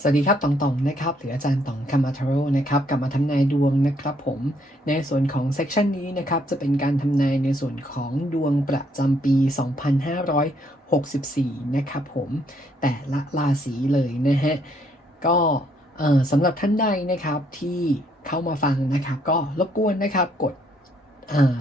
สวัสดีครับตองตองนะครับหรืออาจารย์ตองคามาทาโร่นะครับกลับมาทำนายดวงนะครับผมในส่วนของเซกชันนี้นะครับจะเป็นการทำนายในส่วนของดวงประจำปี 2564 นะครับผมแต่ละราศีเลยนะฮะก็สำหรับท่านใดนะครับที่เข้ามาฟังนะครับ ก็รบกวนนะครับกด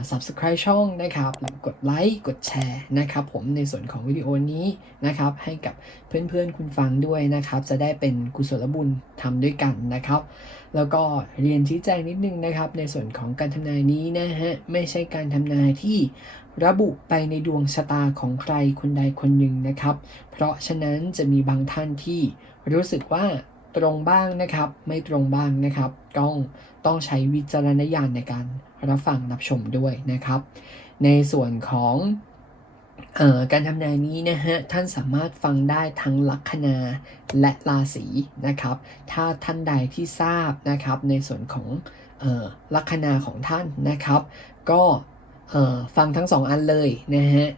subscribe ช่องนะครับหรือกดไลค์กดแชร์นะครับผมในส่วนของวิดีโอนี้นะครับให้กับเพื่อนๆคุณฟังด้วยนะครับ จะได้เป็นกุศลบุญทำด้วยกันนะครับ แล้วก็เรียนชี้แจงนิดนึงนะครับ ในส่วนของการทำนายนี้นะฮะไม่ใช่การทำนายที่ระบุไปในดวงชะตาของใครคนใดคนหนึ่งนะครับ เพราะฉะนั้นจะมีบางท่านที่รู้สึกว่าตรงบ้างนะครับ ไม่ตรงบ้างนะครับ ต้องต้องใช้วิจารณญาณในการ รับฟังรับชมด้วยนะครับ ในส่วนของออการทำนายนี้นะฮะท่านสามารถฟังได้ทั้งลัคนาและราศีนะครับ ถ้าท่านใดที่ทราบนะครับในส่วนของออลัคนาของท่านนะครับ ก็ฟังทั้งสองอันเลยนะฮะ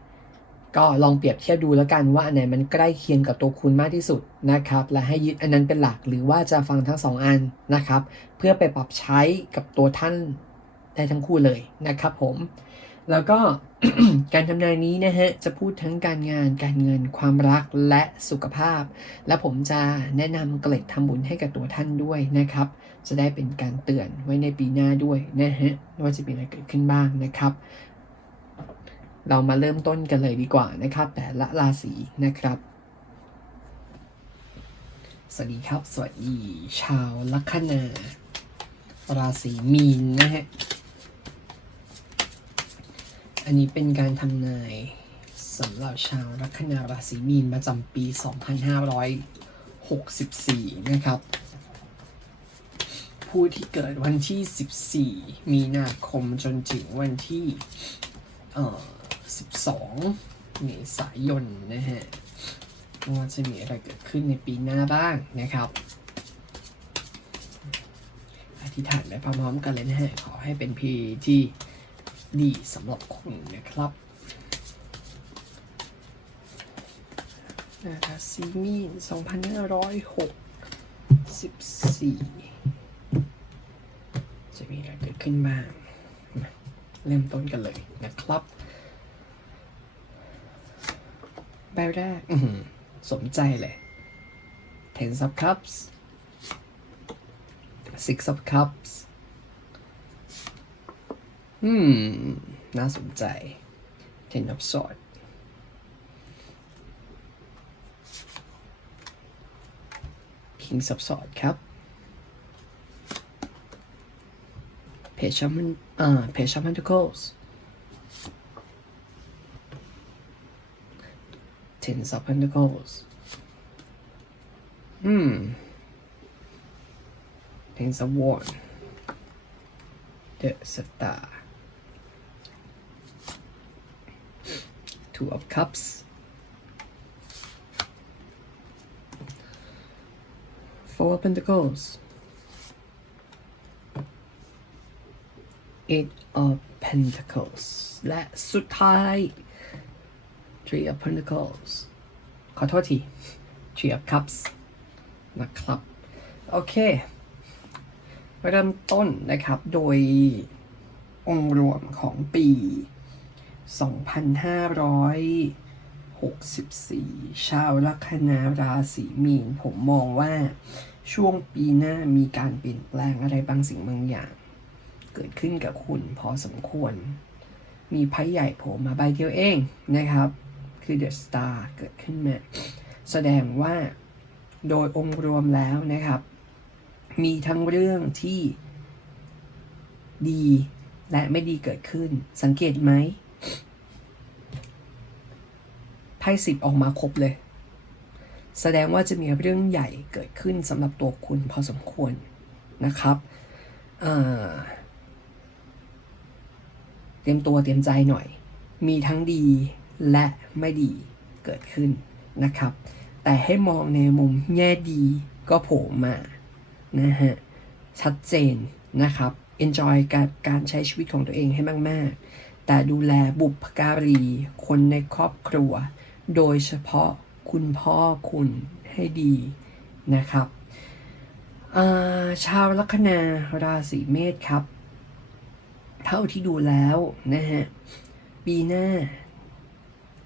ก็ลองเปรียบเทียบดูแล้วกันว่าอันไหนมันใกล้เคียงกับตัวคุณมากที่สุดนะครับ และให้ยึดอันนั้นเป็นหลักหรือว่าจะฟังทั้งสองอันนะครับ เพื่อไปปรับใช้กับตัวท่าน ได้ทั้งคู่เลยนะครับผม แล้วก็การทำนายนี้นะฮะจะพูดทั้งการงานการเงินความรักและสุขภาพ และผมจะแนะนำเกล็ดทำบุญให้กับตัวท่านด้วยนะครับ จะได้เป็นการเตือนไว้ในปีหน้าด้วยนะฮะว่าจะมีอะไรเกิดขึ้นบ้างนะครับ เรามาเริ่มต้นกันเลยดีกว่านะครับ แต่ละราศีนะครับ สวัสดีครับ สวัสดี ชาวลัคนาราศีมีนนะฮะ อันนี้เป็นการทำนายสำหรับชาวลัคนาราศีมีนประจำปี 2564 นะครับ ผู้ที่เกิดวันที่ 14 มีนาคมจนถึงวันที่เอ่อ12 เมษายนนะฮะว่าจะมีอะไรเกิดขึ้นในปีหน้าบ้างนะครับอธิษฐานไปพร้อมๆกันเลยนะฮะ ขอให้เป็นพีที่ ดีสำหรับคุณนะครับราศีมีน2564จะมีอะไรเกิดขึ้นบ้างเริ่มต้นกันเลยนะครับใบแรกสมใจเลย Ten of Cups Six of Cups อืม น่าสนใจ Ten of Swords King of Swords ครับ Page of Man- อ่า Page of Pentacles Ten of Pentacles อืม Ten of Wands The Star Two of Cups Four of Pentacles Eight of Pentacles และสุดท้าย Three of Pentacles ขอโทษที Three of Cups นะครับ โอเค เริ่มต้นนะครับ โดยองค์รวมของปี 2564 ชาวลัคนาราศีมีน ผมมองว่าช่วงปีหน้ามีการเปลี่ยนแปลงอะไรบางสิ่งบางอย่าง เกิดขึ้นกับคุณพอสมควร มีไพ่ใหญ่โผล่มาใบเดียวเองนะครับ คือ The Star เกิดขึ้นมา แสดงว่าโดยองค์รวมแล้วนะครับ มีทั้งเรื่องที่ดีและไม่ดีเกิดขึ้น สังเกตไหม ไพ่สิบออกมาครบเลย แสดงว่าจะมีเรื่องใหญ่เกิดขึ้นสำหรับตัวคุณพอสมควรนะครับเตรียมตัวเตรียมใจหน่อย มีทั้งดีและไม่ดีเกิดขึ้นนะครับ แต่ให้มองในมุมแง่ดีก็โผล่มานะฮะชัดเจนนะครับ enjoy การการใช้ชีวิตของตัวเองให้มาก ๆ แต่ดูแลบุพการี คนในครอบครัว โดยเฉพาะคุณพ่อคุณให้ดีนะครับาชาวลัคนาราศีเมษครับ เท่าที่ดูแล้วนะฮะปีหน้า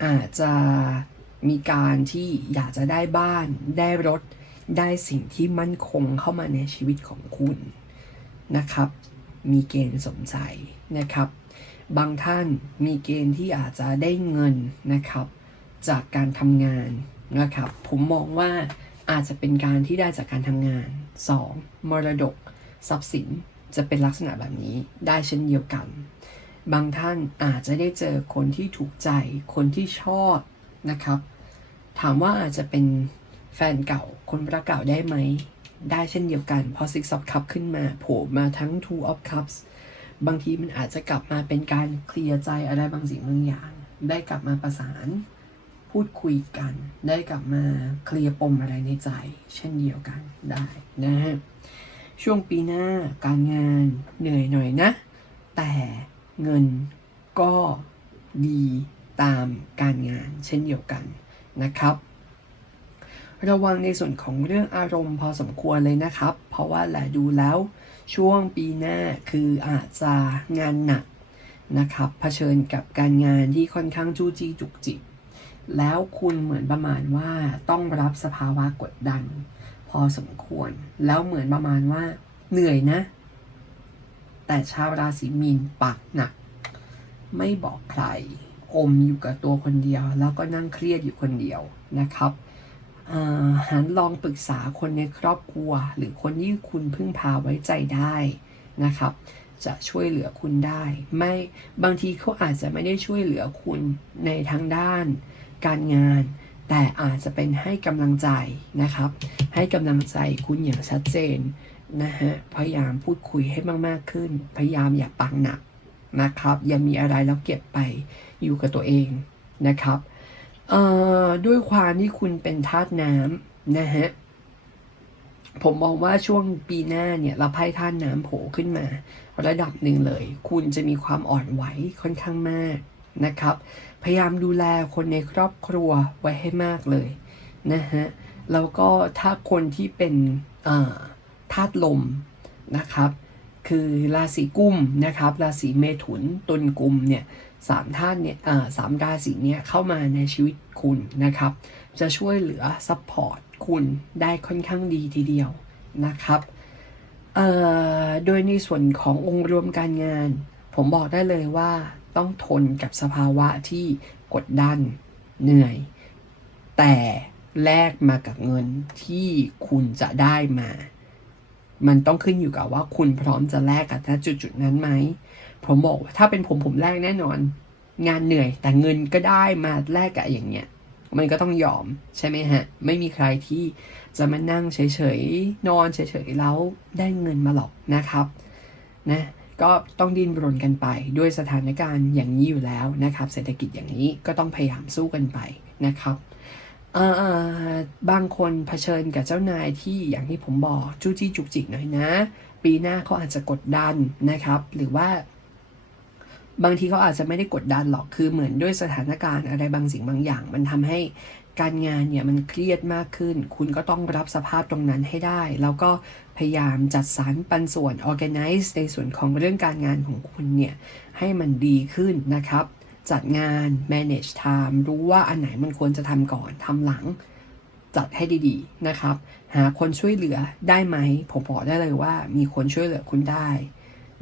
อาจจะมีการที่อยากจะได้บ้าน ได้รถ ได้สิ่งที่มั่นคงเข้ามาในชีวิตของคุณนะครับ มีเกณฑ์สมใจนะครับ บางท่านมีเกณฑ์ที่อาจจะได้เงินนะครับ จากการทำงานนะครับ ผมมองว่าอาจจะเป็นการที่ได้จากการทำงาน 2. มรดก ทรัพย์สินจะเป็นลักษณะแบบนี้ได้เช่นเดียวกัน บางท่านอาจจะได้เจอคนที่ถูกใจ คนที่ชอบนะครับ ถามว่าอาจจะเป็นแฟนเก่า คนรักเก่าได้ไหม ได้เช่นเดียวกัน พอ Six of Cups ขึ้นมาโผล่มาทั้ง Two of Cups บางทีมันอาจจะกลับมาเป็นการเคลียร์ใจอะไรบางสิ่งบางอย่าง ได้กลับมาประสาน พูดคุยกัน ได้กลับมาเคลียร์ปมอะไรในใจ เช่นเดียวกันได้นะฮะช่วงปีหน้าการงานเหนื่อยหน่อยนะ แต่เงินก็ดีตามการงานเช่นเดียวกันนะครับ ระวังในส่วนของเรื่องอารมณ์พอสมควรเลยนะครับ เพราะว่าแหละดูแล้วช่วงปีหน้าคืออาจจะงานหนักนะครับเผชิญกับการงานที่ค่อนข้างจู้จี้จุกจิก แล้วคุณเหมือนประมาณว่าต้องรับสภาวะกดดัน พอสมควร แล้วเหมือนประมาณว่าเหนื่อยนะ แต่ชาวราศีมีนปากหนัก ไม่บอกใคร อมอยู่กับตัวคนเดียว แล้วก็นั่งเครียดอยู่คนเดียวนะครับหันลองปรึกษาคนในครอบครัว หรือคนที่คุณพึ่งพาไว้ใจได้นะครับ จะช่วยเหลือคุณได้ ไม่บางทีเขาอาจจะไม่ได้ช่วยเหลือคุณในทางด้าน การงาน แต่อาจจะเป็นให้กำลังใจนะครับ ให้กำลังใจคุณอย่างชัดเจนนะฮะพยายามพูดคุยให้มาก ๆ ขึ้น พยายามอย่าปังหนักนะครับ อย่ามีอะไรแล้วเก็บไปอยู่กับตัวเองนะครับเอ่อด้วยความที่คุณเป็นธาตุน้ำนะฮะผมมองว่าช่วงปีหน้าเนี่ยเราไพ่ท่านน้ำโผล่ขึ้นมา ระดับหนึ่งเลย คุณจะมีความอ่อนไหวค่อนข้างมาก นะครับ พยายามดูแลคนในครอบครัวไว้ให้มากเลยนะฮะ แล้วก็ถ้าคนที่เป็นธาตุลมนะครับ คือราศีกุมนะครับ ราศีเมถุนตุลกุมเนี่ยสามท่านเนี่ยสามราศีเนี่ยเข้ามาในชีวิตคุณนะครับ จะช่วยเหลือซัพพอร์ตคุณได้ค่อนข้างดีทีเดียวนะครับโดยในส่วนขององค์รวมการงาน ผมบอกได้เลยว่า ต้องทนกับสภาวะที่กดดันเหนื่อย แต่แลกมากับเงินที่คุณจะได้มา มันต้องขึ้นอยู่กับว่าคุณพร้อมจะแลกกับณจุดจุดๆนั้นไหมผมบอกว่าถ้าเป็นผมผมแลกแน่นอน งานเหนื่อยแต่เงินก็ได้มาแลกกับอย่างเงี้ยมันก็ต้องยอมใช่ไหมฮะ ไม่มีใครที่จะมานั่งเฉยๆ นอนเฉยๆ แล้วได้เงินมาหรอกนะครับ นะ ก็ต้องดิ้นรนกันไป ด้วยสถานการณ์อย่างนี้อยู่แล้วนะครับ เศรษฐกิจอย่างนี้ก็ต้องพยายามสู้กันไปนะครับบางคนเผชิญกับเจ้านายที่อย่างที่ผมบอกจู้จี้จุกจิกหน่อยนะ ปีหน้าเขาอาจจะกดดันนะครับ หรือว่า บางทีเขาอาจจะไม่ได้กดดันหรอกคือเหมือนด้วยสถานการณ์อะไรบางสิ่งบางอย่าง มันทำให้การงานเนี่ยมันเครียดมากขึ้น คุณก็ต้องรับสภาพตรงนั้นให้ได้ แล้วก็พยายามจัดสรรปันส่วน organize ในส่วนของเรื่องการงานของคุณเนี่ยให้มันดีขึ้นนะครับ จัดงาน manage time รู้ว่าอันไหนมันควรจะทำก่อนทำหลัง จัดให้ดีๆนะครับ หาคนช่วยเหลือได้ไหม ผมบอกได้เลยว่ามีคนช่วยเหลือคุณได้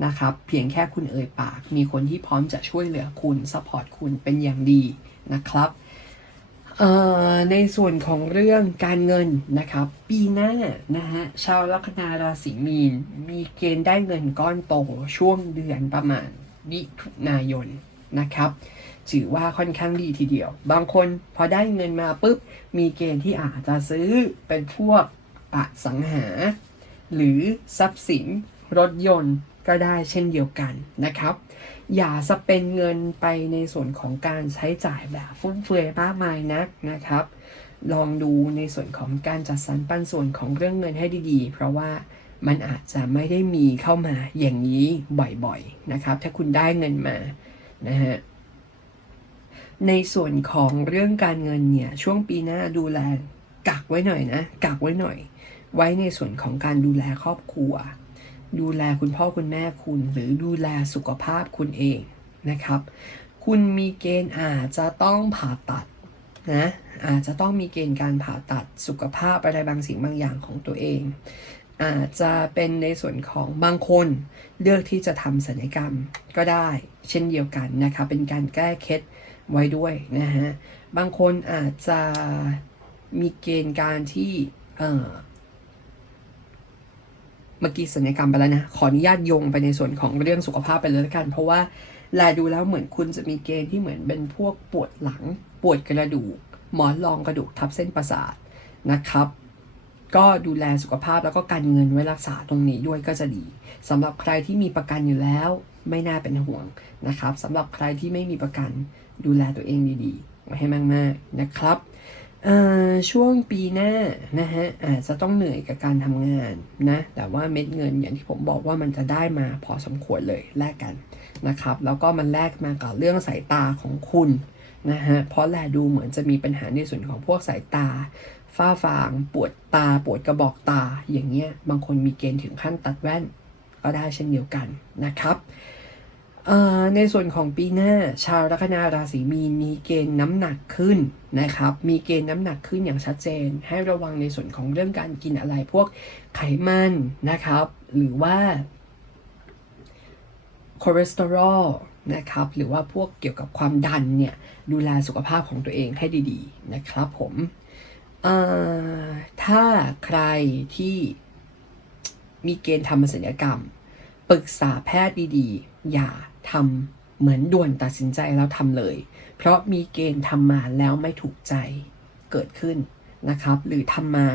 นะครับ เพียงแค่คุณเอ่ยปาก มีคนที่พร้อมจะช่วยเหลือคุณซัพพอร์ตคุณเป็นอย่างดีนะครับในส่วนของเรื่องการเงินนะครับ ปีหน้านะฮะชาวลัคนาราศีมีน มีเกณฑ์ได้เงินก้อนโตช่วงเดือนประมาณมิถุนายนนะครับ ถือว่าค่อนข้างดีทีเดียว บางคนพอได้เงินมาปุ๊บ มีเกณฑ์ที่อาจจะซื้อเป็นพวกอสังหา หรือทรัพย์สินรถยนต์ ก็ได้เช่นเดียวกันนะครับ อย่าสเปนเงินไปในส่วนของการใช้จ่ายแบบฟุ่มเฟือยมากมายนักนะครับ ลองดูในส่วนของการจัดสรรปันส่วนของเรื่องเงินให้ดีๆ เพราะว่ามันอาจจะไม่ได้มีเข้ามาอย่างนี้บ่อยๆนะครับ ถ้าคุณได้เงินมานะฮะในส่วนของเรื่องการเงินเนี่ยช่วงปีหน้าดูแลกักไว้หน่อยนะกักไว้หน่อย ไว้ในส่วนของการดูแลครอบครัว ดูแลคุณพ่อคุณแม่คุณ หรือดูแลสุขภาพคุณเองนะครับ คุณมีเกณฑ์อาจจะต้องผ่าตัดนะอาจจะต้องมีเกณฑ์การผ่าตัดสุขภาพอะไรบางสิ่งบางอย่างของตัวเอง อาจจะเป็นในส่วนของบางคนเลือกที่จะทำศัลยกรรมก็ได้ เช่นเดียวกันนะครับเป็นการแก้เคล็ดไว้ด้วยนะฮะบางคนอาจจะมีเกณฑ์การที่เอ่อ เมื่อกี้ศัลยกรรมไปแล้วนะ ขออนุญาตโยงไปในส่วนของเรื่องสุขภาพไปเลยละกัน เพราะว่าแลดูแล้วเหมือนคุณจะมีเกณฑ์ที่เหมือนเป็นพวกปวดหลัง ปวดกระดูก หมอนรองกระดูกทับเส้นประสาทนะครับ ก็ดูแลสุขภาพแล้วก็การเงินไว้รักษาตรงนี้ด้วยก็จะดีสำหรับใครที่มีประกันอยู่แล้ว ไม่น่าเป็นห่วงนะครับสำหรับใครที่ไม่มีประกัน ดูแลตัวเองดีๆไว้ให้มากๆนะครับ ช่วงปีหน้านะฮะอาจจะต้องเหนื่อยกับการทำงานนะ แต่ว่าเม็ดเงินอย่างที่ผมบอกว่ามันจะได้มาพอสมควรเลยแลกกันนะครับ แล้วก็มันแลกมากับเรื่องสายตาของคุณนะฮะเพราะแลดูเหมือนจะมีปัญหาในส่วนของพวกสายตา ฝ้าฟาง ปวดตา ปวดกระบอกตา อย่างเงี้ย บางคนมีเกณฑ์ถึงขั้นตัดแว่น ก็ได้เช่นเดียวกันนะครับ ในส่วนของปีหน้าชาวลัคนาราศีมีนมีเกณฑ์น้ำหนักขึ้นนะครับ มีเกณฑ์น้ำหนักขึ้นอย่างชัดเจน ให้ระวังในส่วนของเรื่องการกินอะไรพวกไขมันนะครับ หรือว่าคอเลสเตอรอลนะครับ หรือว่าพวกเกี่ยวกับความดันเนี่ย ดูแลสุขภาพของตัวเองให้ดีๆ นะครับผมถ้าใครที่มีเกณฑ์ทำศัลยกรรม ปรึกษาแพทย์ดีๆ อย่า ทำเหมือนด่วนตัดสินใจแล้วทำเลย เพราะมีเกณฑ์ทำมาแล้วไม่ถูกใจเกิดขึ้นนะครับ หรือทำมา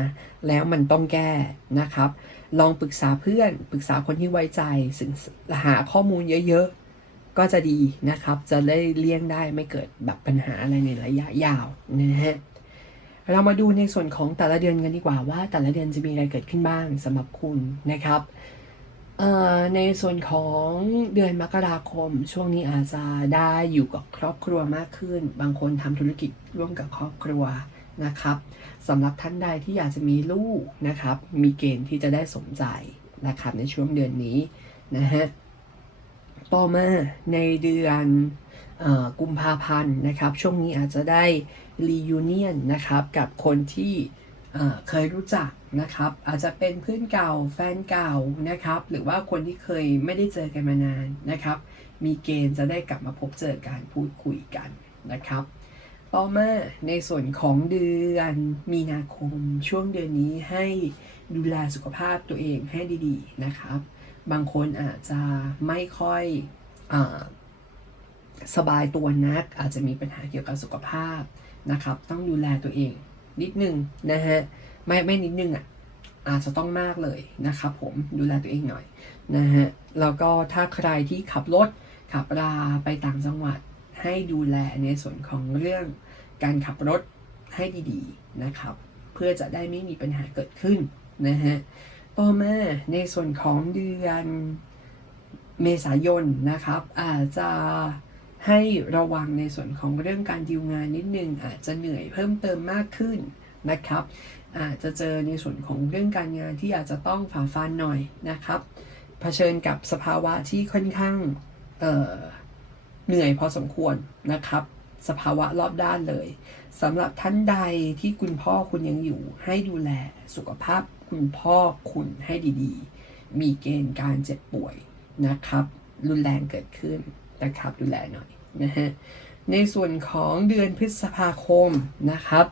แล้วมันต้องแก้นะครับ ลองปรึกษาเพื่อนปรึกษาคนที่ไว้ใจสึ่งหาข้อมูลเยอะๆ ก็จะดีนะครับ จะได้เลี่ยงได้ไม่เกิดแบบปัญหาอะไรในระยะยาวนะฮะเรามาดูในส่วนของแต่ละเดือนกันดีกว่าว่า แต่ละเดือนจะมีอะไรเกิดขึ้นบ้างสำหรับคุณนะครับ ในส่วนของเดือนมกราคม ช่วงนี้อาจจะได้อยู่กับครอบครัวมากขึ้น บางคนทำธุรกิจร่วมกับครอบครัวนะครับสำหรับท่านใดที่อยากจะมีลูกนะครับ มีเกณฑ์ที่จะได้สมใจนะครับในช่วงเดือนนี้นะฮะต่อมาในเดือนอกุมภาพันธ์นะครับ ช่วงนี้อาจจะได้ reunion นะครับกับคนที่ เคยรู้จักนะครับ อาจจะเป็นเพื่อนเก่าแฟนเก่านะครับ หรือว่าคนที่เคยไม่ได้เจอกันมานานนะครับ มีเกณฑ์จะได้กลับมาพบเจอการพูดคุยกันนะครับ ต่อมาในส่วนของเดือนมีนาคมช่วงเดือนนี้ให้ดูแลสุขภาพตัวเองให้ดีๆนะครับ บางคนอาจจะไม่ค่อยอสบายตัวนัก อาจจะมีปัญหาเกี่ยวกับสุขภาพนะครับ ต้องดูแลตัวเอง นิดนึงนะฮะไม่ไม่นิดนึงอะอาจจะต้องมากเลยนะครับผมดูแลตัวเองหน่อยนะฮะแล้วก็ถ้าใครที่ขับรถขับราไปต่างจังหวัดให้ดูแลในส่วนของเรื่องการขับรถให้ดีๆนะครับ เพื่อจะได้ไม่มีปัญหาเกิดขึ้นนะฮะต่อมาในส่วนของเดือนเมษายนนะครับ อาจจะ ให้ระวังในส่วนของเรื่องการดีลงานนิดนึง อาจจะเหนื่อยเพิ่มเติมมากขึ้นนะครับ อาจจะเจอในส่วนของเรื่องการงานที่อาจจะต้องฝ่าฟันหน่อยนะครับเผชิญกับสภาวะที่ค่อนข้างเเหนื่อยพอสมควรนะครับ สภาวะรอบด้านเลยสำหรับท่านใดที่คุณพ่อคุณยังอยู่ ให้ดูแลสุขภาพคุณพ่อคุณให้ดีๆ มีเกณฑ์การเจ็บป่วยนะครับ รุนแรงเกิดขึ้น นะครับดูแลหน่อยนะฮะในส่วนของเดือนพฤษภาคมนะครับ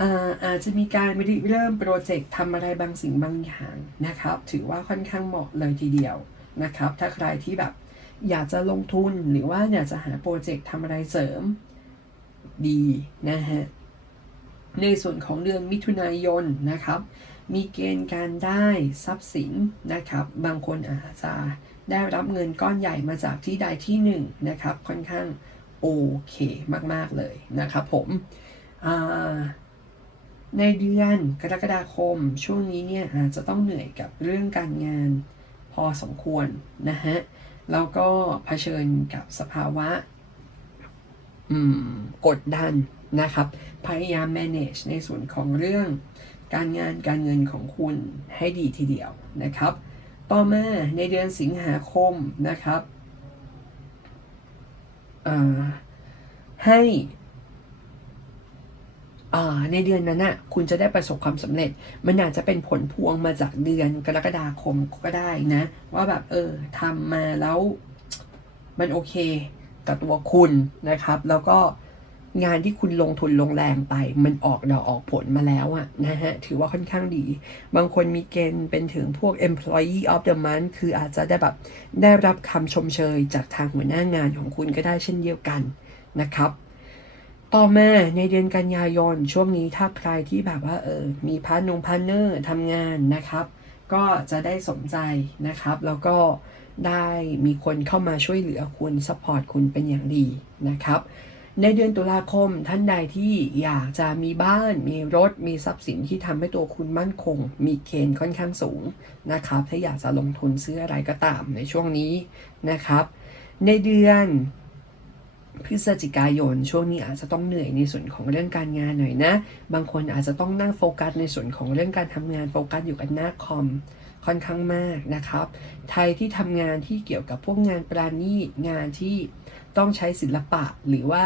อาอาจจะมีการเริ่มโปรเจกต์ทำอะไรบางสิ่งบางอย่างนะครับ ถือว่าค่อนข้างเหมาะเลยทีเดียวนะครับ ถ้าใครที่แบบอยากจะลงทุนหรือว่าอยากจะหาโปรเจกต์ทำอะไรเสริมดีนะฮะในส่วนของเดือนมิถุนายนนะครับ มีเกณฑ์การได้ทรัพย์สินนะครับ บางคนอาจจะ ได้รับเงินก้อนใหญ่มาจากที่ใดที่หนึ่งนะครับ ค่อนข้างโอเคมาก ๆ เลยนะครับผมในเดือนกรกฎาคมช่วงนี้เนี่ยอาจจะต้องเหนื่อยกับเรื่องการงานพอสมควรนะฮะแล้วก็เผชิญกับสภาวะกดดันนะครับ พยายาม manage ในส่วนของเรื่องการงานการเงินของคุณให้ดีทีเดียวนะครับ ต่อมาในเดือนสิงหาคมนะครับให้ในเดือนนั้นน่ะคุณจะได้ประสบความสำเร็จ มันอาจจะเป็นผลพวงมาจากเดือนกรกฎาคมก็ได้นะ ว่าแบบเออทำมาแล้วมันโอเคกับตัวคุณนะครับ แล้วก็ งานที่คุณลงทุนลงแรงไป มันออกดอกออกผลมาแล้วอะนะฮะ ถือว่าค่อนข้างดี บางคนมีเกณฑ์เป็นถึงพวก employee of the month คืออาจจะได้แบบได้รับคำชมเชยจากทางหัวหน้างานของคุณก็ได้เช่นเดียวกันนะครับต่อมาในเดือนกันยายนช่วงนี้ถ้าใครที่แบบว่าเออมีพาร์ทนงพาร์ทเนอร์ทำงานนะครับ ก็จะได้สนใจนะครับ แล้วก็ได้มีคนเข้ามาช่วยเหลือคุณซัพพอร์ตคุณเป็นอย่างดีนะครับ ในเดือนตุลาคมท่านใดที่อยากจะมีบ้าน มีรถ มีทรัพย์สินที่ทำให้ตัวคุณมั่นคง มีเกณฑ์ค่อนข้างสูงนะครับ ถ้าอยากจะลงทุนซื้ออะไรก็ตามในช่วงนี้นะครับ ในเดือนพฤศจิกายนช่วงนี้อาจจะต้องเหนื่อยในส่วนของเรื่องการงานหน่อยนะ บางคนอาจจะต้องนั่งโฟกัสในส่วนของเรื่องการทำงานโฟกัสอยู่กับหน้าคอมค่อนข้างมากนะครับ ไทยที่ทำงานที่เกี่ยวกับพวกงานปราณีตงานที่ ต้องใช้ศิลปะหรือว่า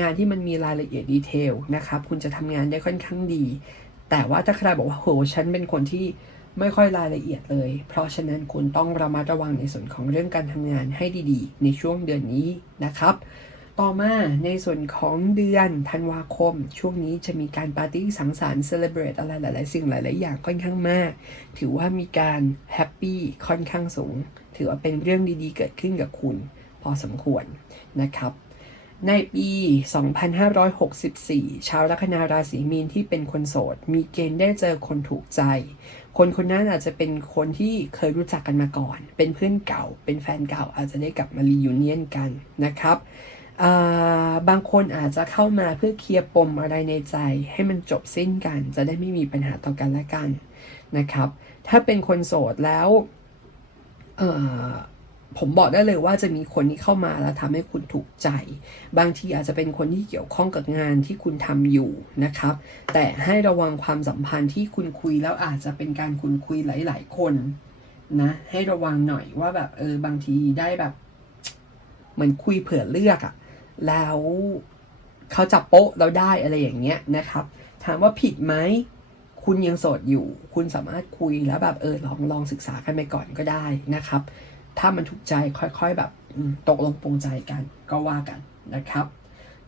งานที่มันมีรายละเอียดดีเทลนะครับ คุณจะทำงานได้ค่อนข้างดี แต่ว่าถ้าใครบอกว่าโหฉันเป็นคนที่ไม่ค่อยรายละเอียดเลย เพราะฉะนั้นคุณต้องระมัดระวังในส่วนของเรื่องการทำงานให้ดีๆ ในช่วงเดือนนี้นะครับ ต่อมาในส่วนของเดือนธันวาคม ช่วงนี้จะมีการปาร์ตี้สังสรรค์เซเลบรตอะไรหลาย ๆ สิ่งหลาย ๆ อย่างค่อนข้างมาก ถือว่ามีการแฮปปี้ค่อนข้างสูง ถือว่าเป็นเรื่องดี ๆ เกิดขึ้นกับคุณ อสมควรนะครับ ในปี 2564 ชาวลัคนาราศีมีนที่เป็นคนโสด มีเกณฑ์ได้เจอคนถูกใจ คนคนนั้นอาจจะเป็นคนที่เคยรู้จักกันมาก่อน เป็นเพื่อนเก่า เป็นแฟนเก่า อาจจะได้กลับมารียูเนียนกันนะครับบางคนอาจจะเข้ามาเพื่อเคลียร์ปมอะไรในใจ ให้มันจบสิ้นกัน จะได้ไม่มีปัญหาต่อกันและกันนะครับ ถ้าเป็นคนโสดแล้วเผมบอกได้เลยว่าจะมีคนที่เข้ามาแล้วทำให้คุณถูกใจ บางทีอาจจะเป็นคนที่เกี่ยวข้องกับงานที่คุณทำอยู่นะครับ แต่ให้ระวังความสัมพันธ์ที่คุณคุยแล้วอาจจะเป็นการคุณคุยหลาย ๆ คนนะให้ระวังหน่อยว่าแบบเออบางทีได้แบบเหมือนคุยเผื่อเลือกอะแล้วเขาจับโป๊ะเราได้อะไรอย่างเงี้ยนะครับ ถามว่าผิดไหมคุณยังโสดอยู่ คุณสามารถคุยแล้วแบบเออลองลองศึกษากันไปก่อนก็ได้นะครับ ถ้ามันถูกใจค่อยๆแบบตกลงปรงใจกันก็ว่ากันนะครับ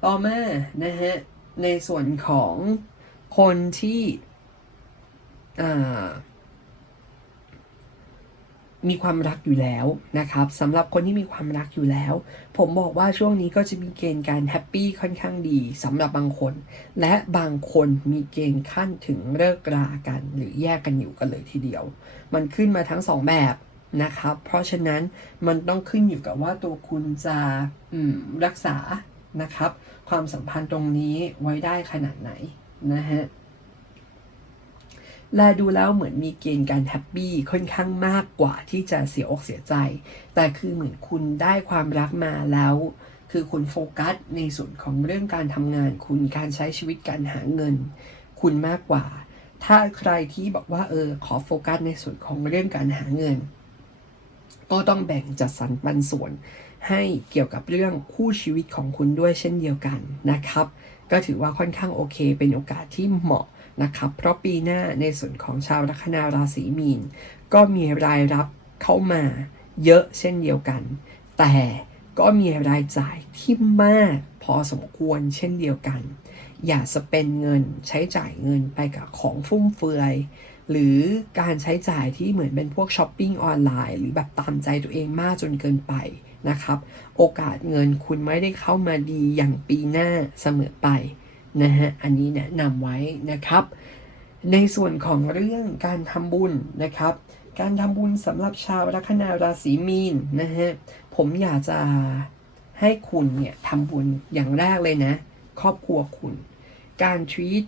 ต่อมานะฮะในส่วนของคนที่มีความรักอยู่แล้วนะครับสำหรับคนที่มีความรักอยู่แล้ว ผมบอกว่าช่วงนี้ก็จะมีเกณฑ์การแฮปปี้ค่อนข้างดีสำหรับบางคน และบางคนมีเกณฑ์ขั้นถึงเลิกรากัน หรือแยกกันอยู่กันเลยทีเดียว มันขึ้นมาทั้งสองแบบ นะครับ เพราะฉะนั้นมันต้องขึ้นอยู่กับว่าตัวคุณจะรักษานะครับ ความสัมพันธ์ตรงนี้ไว้ได้ขนาดไหนนะฮะและดูแล้วเหมือนมีเกณฑ์การแฮปปี้ค่อนข้างมากกว่าที่จะเสียอกเสียใจ แต่คือเหมือนคุณได้ความรักมาแล้ว คือคุณโฟกัสในส่วนของเรื่องการทำงานคุณการใช้ชีวิตการหาเงิน คุณมากกว่า ถ้าใครที่บอกว่าเออขอโฟกัสในส่วนของเรื่องการหาเงิน ก็ต้องแบ่งจัดสรรปันส่วน ให้เกี่ยวกับเรื่องคู่ชีวิตของคุณด้วยเช่นเดียวกันนะครับ ก็ถือว่าค่อนข้างโอเค เป็นโอกาสที่เหมาะนะครับ เพราะปีหน้าในส่วนของชาวลัคนาราศีมีน ก็มีรายรับเข้ามาเยอะเช่นเดียวกัน แต่ก็มีรายจ่ายที่มากพอสมควรเช่นเดียวกัน อย่าสเปนเงินใช้จ่ายเงินไปกับของฟุ่มเฟือย หรือการใช้จ่ายที่เหมือนเป็นพวกช้อปปิ้งออนไลน์ หรือแบบตามใจตัวเองมากจนเกินไปนะครับ โอกาสเงินคุณไม่ได้เข้ามาดีอย่างปีหน้าเสมอไปนะฮะอันนี้แนะนำไว้นะครับ ในส่วนของเรื่องการทำบุญนะครับ การทำบุญสำหรับชาวลัคนาราศีมีนนะฮะผมอยากจะให้คุณเนี่ยทำบุญอย่างแรกเลยนะ ครอบครัวคุณ การทวีต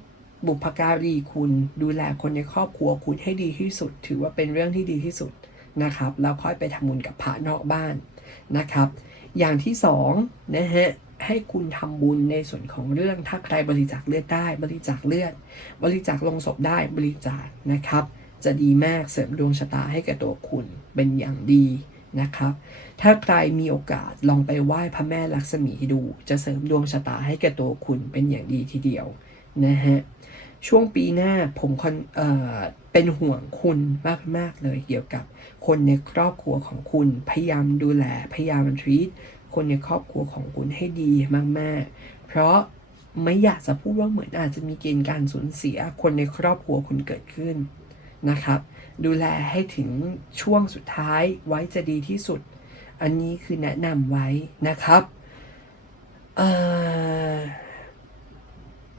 บุพการีคุณดูแลคนในครอบครัวคุณให้ดีที่สุด ถือว่าเป็นเรื่องที่ดีที่สุดนะครับแล้วค่อยไปทำบุญกับพระนอกบ้านนะครับ อย่างที่สองนะฮะให้คุณทำบุญในส่วนของเรื่องถ้าใครบริจาคเลือดได้ บริจาคเลือด บริจาคลงศพได้บริจาคนะครับ จะดีมากเสริมดวงชะตาให้กับตัวคุณเป็นอย่างดีนะครับ ถ้าใครมีโอกาสลองไปไหว้พระแม่ลักษมีดู จะเสริมดวงชะตาให้แก่ตัวคุณเป็นอย่างดีทีเดียวนะฮะ ช่วงปีหน้าผมคอนเอ่อเป็นห่วงคุณมากๆเลยเกี่ยวกับคนในครอบครัวของคุณ พยายามดูแล พยายามทรีตคนในครอบครัวของคุณให้ดีมาก ๆ เพราะไม่อยากจะพูดว่าเหมือนอาจจะมีเกณฑ์การสูญเสียคนในครอบครัวคุณเกิดขึ้นนะครับ ดูแลให้ถึงช่วงสุดท้ายไว้จะดีที่สุด อันนี้คือแนะนำไว้นะครับ เอ่อ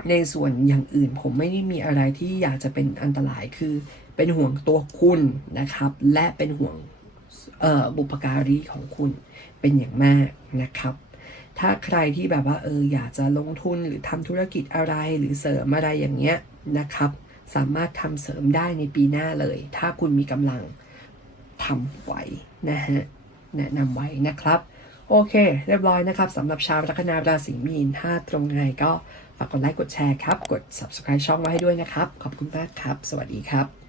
ในส่วนอย่างอื่นผมไม่ได้มีอะไรที่อยากจะเป็นอันตรายคือเป็นห่วงตัวคุณนะครับ และเป็นห่วงบุปการีของคุณเป็นอย่างมากนะครับ ถ้าใครที่แบบว่าเอออยากจะลงทุนหรือทำธุรกิจอะไรหรือเสริมอะไรอย่างเงี้ยนะครับสามารถทำเสริมได้ในปีหน้าเลย ถ้าคุณมีกำลังทำไหวนะฮะแนะนำไว้นะครับ โอเค เรียบร้อยนะครับสำหรับชาวลัคนาราศีมีนถ้าตรงไงก็ ฝากกดไลค์กดแชร์ครับ กด subscribe ช่องไว้ให้ด้วยนะครับ ขอบคุณมากครับ สวัสดีครับ